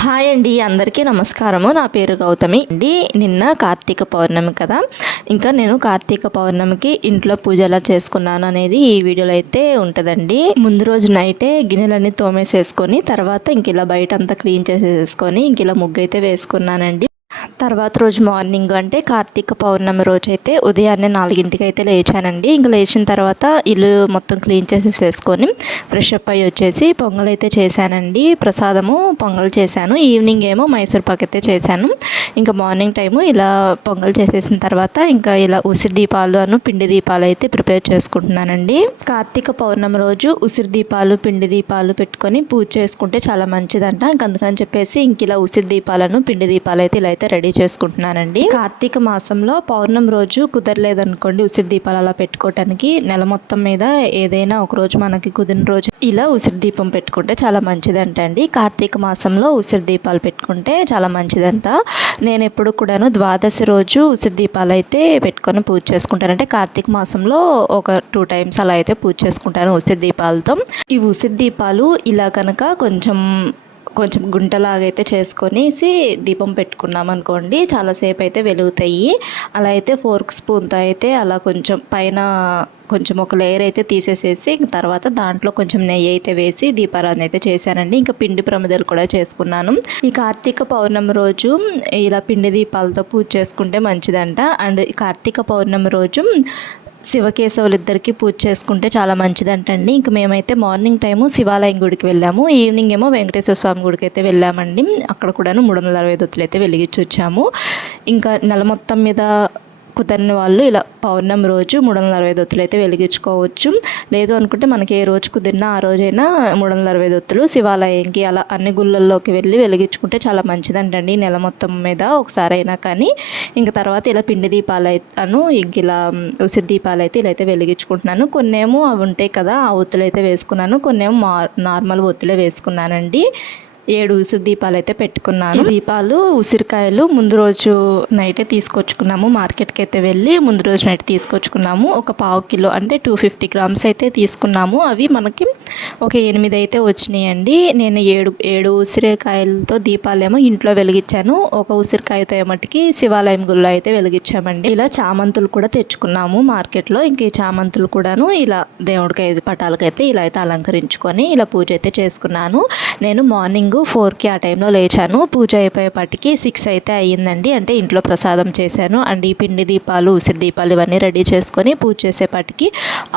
Hi అండి, అందరికీ నమస్కారము. నా పేరు గౌతమి అండి. నిన్న కార్తీక పౌర్ణమి కదా, ఇంకా నేను కార్తీక పౌర్ణమికి ఇంట్లో పూజ ఎలా చేసుకున్నాను అనేది ఈ వీడియోలో అయితే ఉంటుందండి. ముందు రోజు నైటే గిన్నెలన్నీ తోమేసేసుకొని తర్వాత ఇంక ఇలా బయట అంతా క్లీన్ చేసేసుకొని ఇంక ఇలా ముగ్గు అయితే వేసుకున్నానండి. తర్వాత రోజు మార్నింగ్ అంటే కార్తీక పౌర్ణమి రోజు అయితే ఉదయాన్నే 4ంటికి అయితే లేచానండి. ఇంకా లేచిన తర్వాత ఇల్లు మొత్తం క్లీన్ చేసేసుకొని ఫ్రెష్ అప్ అయ్యి వచ్చేసి పొంగల్ అయితే చేశానండి. ప్రసాదము పొంగల్ చేశాను. ఈవినింగ్ ఏమో మైసూర్ పాక్ అయితే చేశాను. ఇంకా మార్నింగ్ టైము ఇలా పొంగల్ చేసేసిన తర్వాత ఇంకా ఇలా ఉసిరి దీపాలు పిండి దీపాలు అయితే ప్రిపేర్ చేసుకుంటున్నానండి. కార్తీక పౌర్ణమి రోజు ఉసిరి దీపాలు పిండి దీపాలు పెట్టుకొని పూజ చేసుకుంటే చాలా మంచిదంట. అందుకని చెప్పేసి ఇంక ఇలా ఉసిరి దీపాలను పిండి దీపాలు అయితే ఇలా అయితే రెడీ చేసుకుంటున్నానండి. కార్తీక మాసంలో పౌర్ణమి రోజు కుదరలేదనుకోండి ఉసిరి దీపాలు అలా పెట్టుకోవటానికి, నెల మొత్తం మీద ఏదైనా ఒక రోజు మనకి కుదిరిన రోజు ఇలా ఉసిరి దీపం పెట్టుకుంటే చాలా మంచిదంట అండి. కార్తీక మాసంలో ఉసిరి దీపాలు పెట్టుకుంటే చాలా మంచిదంట. నేను ఎప్పుడు కూడాను ద్వాదశి రోజు ఉసిరి దీపాలు అయితే పెట్టుకొని పూజ చేసుకుంటాను. అంటే కార్తీక మాసంలో ఒక 2 టైమ్స్ అలా అయితే పూజ చేసుకుంటాను ఉసిరి దీపాలతో. ఈ ఉసిరి దీపాలు ఇలా కనుక కొంచెం గుంటలాగైతే చేసుకొనేసి దీపం పెట్టుకున్నాం అనుకోండి, చాలాసేపు అయితే వెలుగుతాయి. అలా అయితే ఫోర్క్ స్పూన్తో అయితే అలా కొంచెం పైన కొంచెం ఒక లేయర్ అయితే తీసేసేసి తర్వాత దాంట్లో కొంచెం నెయ్యి అయితే వేసి దీపారాధన అయితే చేశానండి. ఇంకా పిండి ప్రమిదలు కూడా చేసుకున్నాను. ఈ కార్తీక పౌర్ణమి రోజు ఇలా పిండి దీపాలతో పూజ చేసుకుంటే మంచిదంట. అండ్ కార్తీక పౌర్ణమి రోజు శివకేశవులు ఇద్దరికి పూజ చేసుకుంటే చాలా మంచిదంటండి. ఇంక మేమైతే మార్నింగ్ టైము శివాలయం గుడికి వెళ్ళాము, ఈవినింగ్ ఏమో వెంకటేశ్వర స్వామి గుడికి అయితే వెళ్ళామండి. అక్కడ కూడాను 360 ఒత్తులు అయితే వెలిగించి వచ్చాము. ఇంకా నెల మొత్తం మీద కుదరని వాళ్ళు ఇలా పౌర్ణమి రోజు 360 ఒత్తులు అయితే వెలిగించుకోవచ్చు. లేదు అనుకుంటే మనకి ఏ రోజు కుదిరినా ఆ రోజైనా 360 ఒత్తులు శివాలయంకి అలా అన్ని గుళ్ళల్లోకి వెళ్ళి వెలిగించుకుంటే చాలా మంచిదంటండి నెల మొత్తం మీద ఒకసారి అయినా కానీ. ఇంక తర్వాత ఇలా పిండి దీపాలు అయితేను ఇంక ఇలా ఉసిరి దీపాలు అయితే ఇలా అయితే వెలిగించుకుంటున్నాను. కొన్నేమో అవి ఉంటాయి కదా, ఆ ఒత్తులు అయితే వేసుకున్నాను, కొన్నేమో నార్మల్ ఒత్తులే వేసుకున్నానండి. 7 ఉసిరి దీపాలు అయితే పెట్టుకున్నాను. దీపాలు ఉసిరికాయలు ముందు రోజు నైటే తీసుకొచ్చుకున్నాము. మార్కెట్కి అయితే వెళ్ళి ముందు రోజు నైట్ తీసుకొచ్చుకున్నాము. ఒక 1/2 కిలో అంటే 250 గ్రామ్స్ అయితే తీసుకున్నాము. అవి మనకి ఒక 8 అయితే వచ్చినాయండి. నేను 7 ఉసిరికాయలతో దీపాలేమో ఇంట్లో వెలిగించాను. ఒక ఉసిరికాయతో ఏమటికి శివాలయం గుళ్ళో అయితే వెలిగించామండి. ఇలా చామంతులు కూడా తెచ్చుకున్నాము మార్కెట్లో. ఇంక ఈ చామంతులు కూడాను ఇలా దేవుడికి 5 పటాలకైతే ఇలా అయితే అలంకరించుకొని ఇలా పూజ అయితే చేసుకున్నాను. నేను మార్నింగ్ 4కి ఆ టైంలో లేచాను. పూజ అయిపోయేపటికి 6 అయితే అయ్యిందండి. అంటే ఇంట్లో ప్రసాదం చేశాను. అండ్ ఈ పిండి దీపాలు ఉసిరి దీపాలు ఇవన్నీ రెడీ చేసుకొని పూజ చేసేపటికి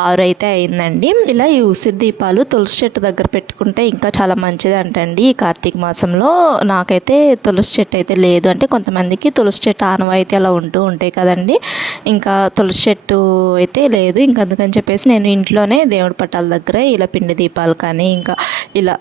6 అయితే అయిందండి. ఇలా ఈ ఉసిరి దీపాలు తులసి చెట్టు దగ్గర పెట్టుకుంటే ఇంకా చాలా మంచిది అంటండి. ఈ కార్తీక మాసంలో నాకైతే తులసి చెట్టు అయితే లేదు. అంటే కొంతమందికి తులసి చెట్టు ఆనవాయితీ అలా ఉంటూ ఉంటాయి కదండి. ఇంకా తులసి చెట్టు అయితే లేదు. ఇంకా అందుకని చెప్పేసి నేను ఇంట్లోనే దేవుడి పటాల దగ్గర ఇలా పిండి దీపాలు కానీ ఇంకా ఇలా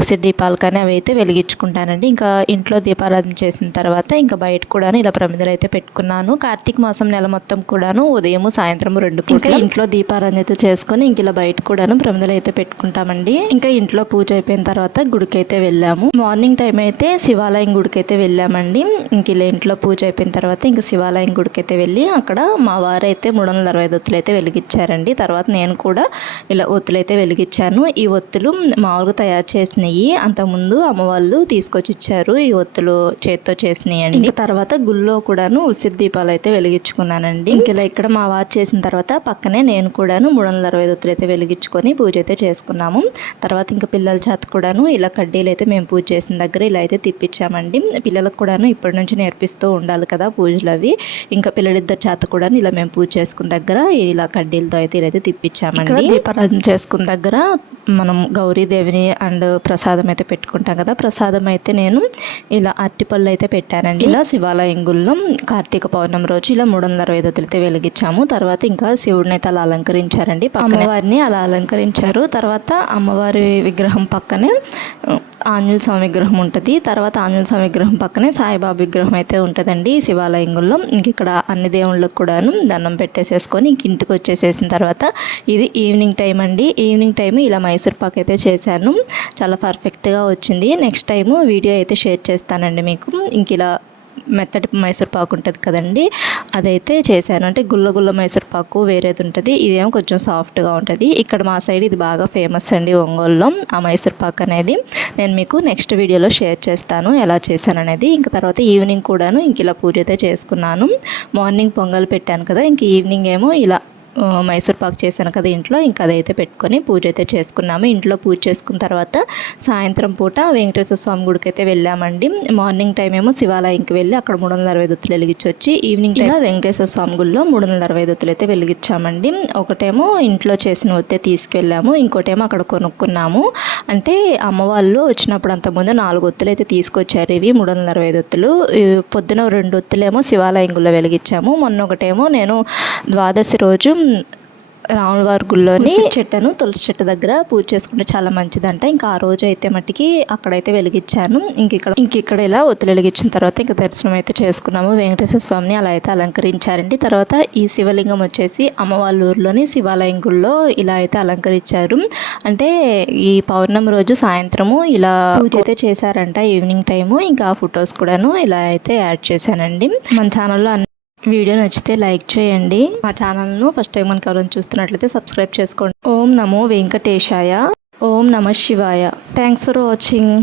ఉసిరి దీపాలు కానీ అవి అయితే వెలిగించుకుంటానండి. ఇంకా ఇంట్లో దీపారాధన చేసిన తర్వాత ఇంకా బయట కూడాను ఇలా ప్రమిదలు అయితే పెట్టుకున్నాను. కార్తీక మాసం నెల మొత్తం కూడాను ఉదయం సాయంత్రం 2 పూటలు ఇంట్లో దీపారాధన అయితే చేసుకొని ఇంక ఇలా బయట కూడాను ప్రమిదలు అయితే పెట్టుకుంటామండి. ఇంకా ఇంట్లో పూజ అయిపోయిన తర్వాత గుడికి అయితే వెళ్ళాము. మార్నింగ్ టైం అయితే శివాలయం గుడికి అయితే వెళ్ళామండి. ఇంక ఇలా ఇంట్లో పూజ అయిపోయిన తర్వాత ఇంకా శివాలయం గుడికి అయితే వెళ్ళి అక్కడ మా వారు అయితే 360 ఒత్తులు అయితే వెలిగించారండి. తర్వాత నేను కూడా ఇలా ఒత్తులు అయితే వెలిగించాను. ఈ ఒత్తులు మామూలుగా తయారు చేసినవి, అంతకుముందు అమ్మవాళ్ళు తీసుకొచ్చి ఇచ్చారు. ఈ ఒత్తులు చేత్తో చేసినాయి అండి. తర్వాత గుళ్ళో కూడాను ఉసిరి దీపాలు అయితే వెలిగించుకున్నానండి. ఇంక ఇలా ఇక్కడ మా వారు చేసిన తర్వాత పక్కనే నేను కూడాను 360 ఒత్తులు అయితే వెలిగించుకొని పూజ అయితే చేసుకున్నాము. తర్వాత ఇంకా పిల్లల చేత కూడాను ఇలా కడ్డీలు అయితే మేము పూజ చేసిన దగ్గర ఇలా అయితే తిప్పించామండి. పిల్లలకు కూడాను ఇప్పటి నుంచి నేర్పిస్తూ ఉండాలి కదా పూజలు అవి. ఇంకా పిల్లలిద్దరి చేత కూడాను ఇలా మేము పూజ చేసుకున్న దగ్గర ఇలా కడ్డీలతో అయితే ఇలా అయితే తిప్పించామండి. దీపారాధన చేసుకున్న దగ్గర మనం గౌరీదేవిని అండ్ ప్రసాదం అయితే పెట్టుకుంటాం కదా, ప్రసాదం అయితే నేను ఇలా అరటిపళ్ళు అయితే పెట్టానండి. ఇలా శివాలయం గుళ్ళో కార్తీక పౌర్ణమి రోజు ఇలా 360 ఒత్తులు అయితే వెలిగించాము. తర్వాత ఇంకా శివుడిని అయితే అలా అలంకరించారండి, అమ్మవారిని అలా అలంకరించారు. తర్వాత అమ్మవారి విగ్రహం పక్కనే ఆంజనేయ స్వామి విగ్రహం ఉంటుంది. తర్వాత ఆంజనేయ స్వామి విగ్రహం పక్కనే సాయిబాబా విగ్రహం అయితే ఉంటుందండి శివాలయం గుళ్ళో. ఇంక ఇక్కడ అన్ని దేవుళ్ళకు కూడాను దండం పెట్టేసేసుకొని ఇంక ఇంటికి వచ్చేసేసిన తర్వాత ఇది ఈవినింగ్ టైం అండి. ఈవినింగ్ టైం ఇలా మైసూర్ పాక్ అయితే చేశాను. చాలా పర్ఫెక్ట్గా వచ్చింది. నెక్స్ట్ టైము వీడియో అయితే షేర్ చేస్తానండి మీకు. ఇంక ఇలా మెత్తటి మైసూర్ పాకు ఉంటుంది కదండి, అదైతే చేశాను. అంటే గుల్ల గుల్ల మైసూర్ పాకు వేరేది ఉంటుంది, ఇదేమో కొంచెం సాఫ్ట్గా ఉంటుంది. ఇక్కడ మా సైడ్ ఇది బాగా ఫేమస్ అండి ఒంగోలులో ఆ మైసూర్ పాక్ అనేది. నేను మీకు నెక్స్ట్ వీడియోలో షేర్ చేస్తాను ఎలా చేశాను అనేది. ఇంక తర్వాత ఈవినింగ్ కూడాను ఇంక ఇలా పూజ అయితే చేసుకున్నాను. మార్నింగ్ పొంగల్ పెట్టాను కదా, ఇంక ఈవినింగ్ ఏమో ఇలా మైసూర్ పాక్ చేశాను కదా ఇంట్లో, ఇంకా అదైతే పెట్టుకొని పూజ అయితే చేసుకున్నాము. ఇంట్లో పూజ చేసుకున్న తర్వాత సాయంత్రం పూట వెంకటేశ్వర స్వామి గుడికి అయితే వెళ్ళామండి. మార్నింగ్ టైం ఏమో శివాలయంకి వెళ్ళి అక్కడ 360 ఒత్తులు వెలిగించి వచ్చి ఈవినింగ్ ఇలా వెంకటేశ్వర స్వామి గుడిలో 360 ఒత్తులు అయితే వెలిగించామండి. ఒకటేమో ఇంట్లో చేసిన ఒత్తే తీసుకెళ్ళాము, ఇంకోటేమో అక్కడ కొనుక్కున్నాము. అంటే అమ్మవాళ్ళు వచ్చినప్పుడు అంతకుముందు 4 ఒత్తులు అయితే తీసుకొచ్చారు. ఇవి 360 ఒత్తులు. పొద్దున 2 ఒత్తులేమో శివాలయం గుడిలో వెలిగించాము. మొన్న ఒకటేమో నేను ద్వాదశి రోజు రాములవారి గుళ్ళోని చెట్టును తులసి చెట్టు దగ్గర పూజ చేసుకుంటే చాలా మంచిదంట. ఇంకా ఆ రోజు అయితే మట్టికి అక్కడైతే వెలిగించాను. ఇక్కడ ఇలా ఒత్తులు వెలిగించిన తర్వాత ఇంకా దర్శనం అయితే చేసుకున్నాము. వెంకటేశ్వర స్వామిని అలా అయితే అలంకరించారండి. తర్వాత ఈ శివలింగం వచ్చేసి అమ్మవాళ్ళ ఊరిలోని శివాలయం గుళ్ళో ఇలా అయితే అలంకరించారు. అంటే ఈ పౌర్ణమి రోజు సాయంత్రము ఇలా పూజ అయితే చేశారంట ఈవినింగ్ టైము. ఇంకా ఆ ఫొటోస్ కూడాను ఇలా అయితే యాడ్ చేశానండి. మన ఛానల్లో వీడియో నచ్చితే లైక్ చేయండి. మా ఛానల్ను ఫస్ట్ టైం మనకు ఎవరైనా చూస్తున్నట్లయితే సబ్స్క్రైబ్ చేసుకోండి. ఓం నమో వెంకటేశాయ. ఓం నమ శివాయ. Thanks for watching.